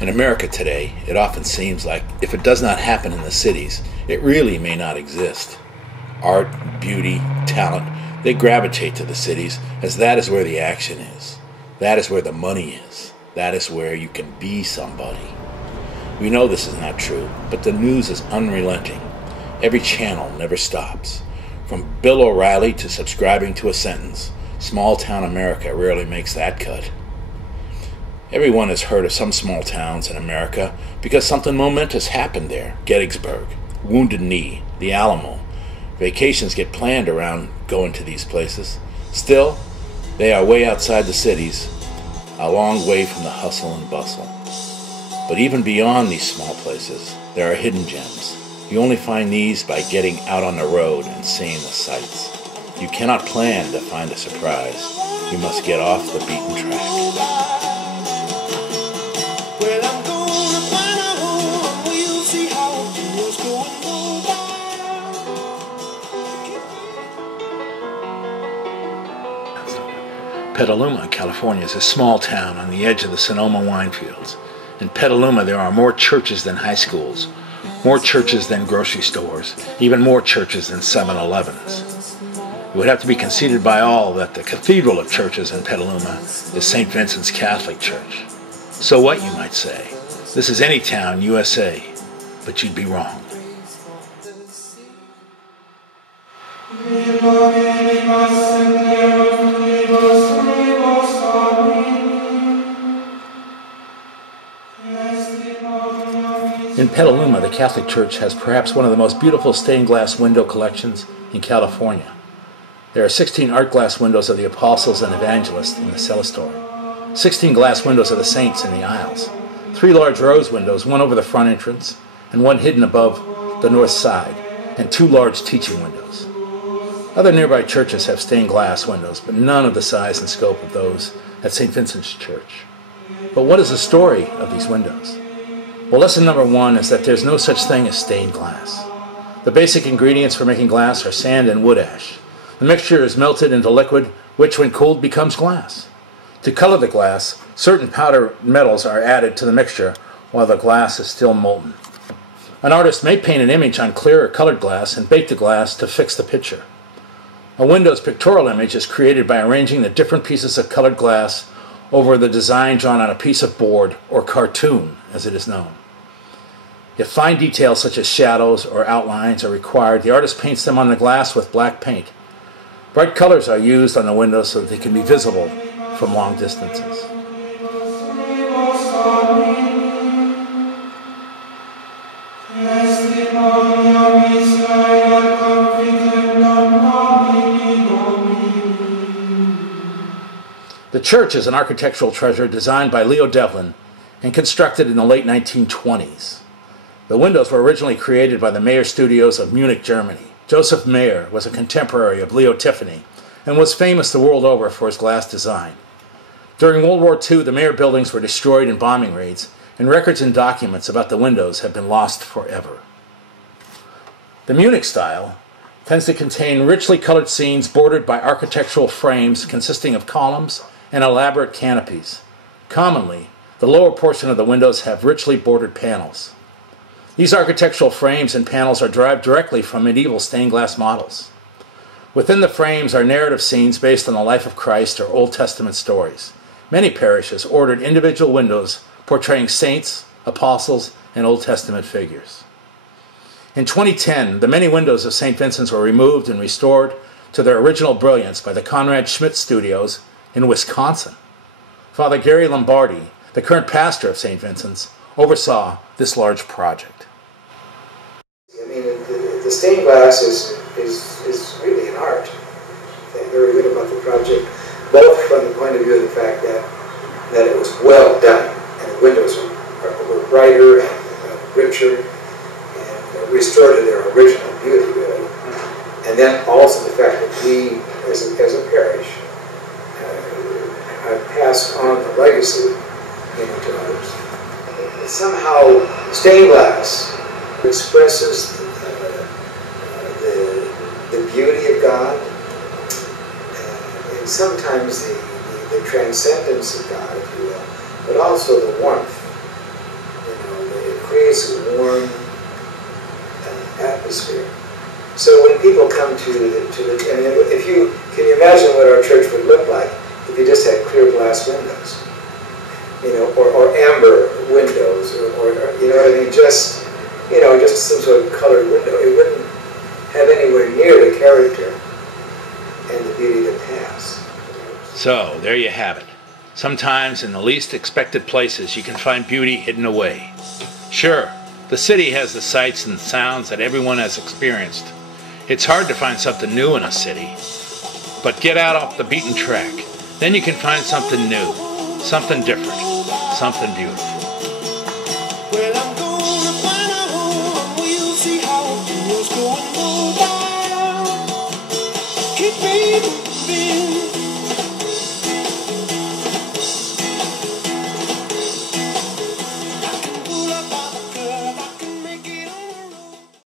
In America today, it often seems like if it does not happen in the cities, it really may not exist. Art, beauty, talent, they gravitate to the cities as that is where the action is. That is where the money is. That is where you can be somebody. We know this is not true, but the news is unrelenting. Every channel never stops. From Bill O'Reilly to subscribing to a sentence, small-town America rarely makes that cut. Everyone has heard of some small towns in America because something momentous happened there. Gettysburg, Wounded Knee, the Alamo. Vacations get planned around going to these places. Still, they are way outside the cities, a long way from the hustle and bustle. But even beyond these small places, there are hidden gems. You only find these by getting out on the road and seeing the sights. You cannot plan to find a surprise. You must get off the beaten track. Petaluma, California, is a small town on the edge of the Sonoma wine fields. In Petaluma, there are more churches than high schools, more churches than grocery stores, even more churches than 7-Elevens. It would have to be conceded by all that the cathedral of churches in Petaluma is St. Vincent's Catholic Church. So what, you might say? This is any town, USA, but you'd be wrong. In Petaluma, the Catholic Church has perhaps one of the most beautiful stained glass window collections in California. There are 16 art glass windows of the apostles and evangelists in the clerestory, 16 glass windows of the saints in the aisles, 3 large rose windows, one over the front entrance and one hidden above the north side, and 2 large teaching windows. Other nearby churches have stained glass windows, but none of the size and scope of those at St. Vincent's Church. But what is the story of these windows? Well, lesson number 1 is that there's no such thing as stained glass. The basic ingredients for making glass are sand and wood ash. The mixture is melted into liquid, which when cooled becomes glass. To color the glass, certain powder metals are added to the mixture while the glass is still molten. An artist may paint an image on clear or colored glass and bake the glass to fix the picture. A window's pictorial image is created by arranging the different pieces of colored glass over the design drawn on a piece of board, or cartoon, as it is known. If fine details such as shadows or outlines are required, the artist paints them on the glass with black paint. Bright colors are used on the windows so that they can be visible from long distances. The church is an architectural treasure designed by Leo Devlin and constructed in the late 1920s. The windows were originally created by the Mayer Studios of Munich, Germany. Joseph Mayer was a contemporary of Leo Tiffany and was famous the world over for his glass design. During World War II, the Mayer buildings were destroyed in bombing raids, and records and documents about the windows have been lost forever. The Munich style tends to contain richly colored scenes bordered by architectural frames consisting of columns and elaborate canopies. Commonly, the lower portion of the windows have richly bordered panels. These architectural frames and panels are derived directly from medieval stained glass models. Within the frames are narrative scenes based on the life of Christ or Old Testament stories. Many parishes ordered individual windows portraying saints, apostles, and Old Testament figures. In 2010, the many windows of St. Vincent's were removed and restored to their original brilliance by the Conrad Schmidt Studios in Wisconsin. Father Gary Lombardi, the current pastor of St. Vincent's, oversaw this large project. I mean, the stained glass is really an art. I'm very good about the project, both from the point of view of the fact that it was well done, and the windows were brighter and richer, and restored to their original beauty, really. And then also the fact that we, as a parish, have passed on the legacy to others. Somehow, stained glass expresses the beauty of God, and sometimes the transcendence of God, if you will, but also the warmth nice, warm atmosphere. So when people come to the, I mean, can you imagine what our church would look like if you just had clear glass windows, or amber windows, or you know what I mean, just some sort of colored window. It wouldn't have anywhere near the character and the beauty that it has. So, there you have it. Sometimes in the least expected places you can find beauty hidden away. Sure, the city has the sights and sounds that everyone has experienced. It's hard to find something new in a city. But get out off the beaten track. Then you can find something new, something different, something beautiful.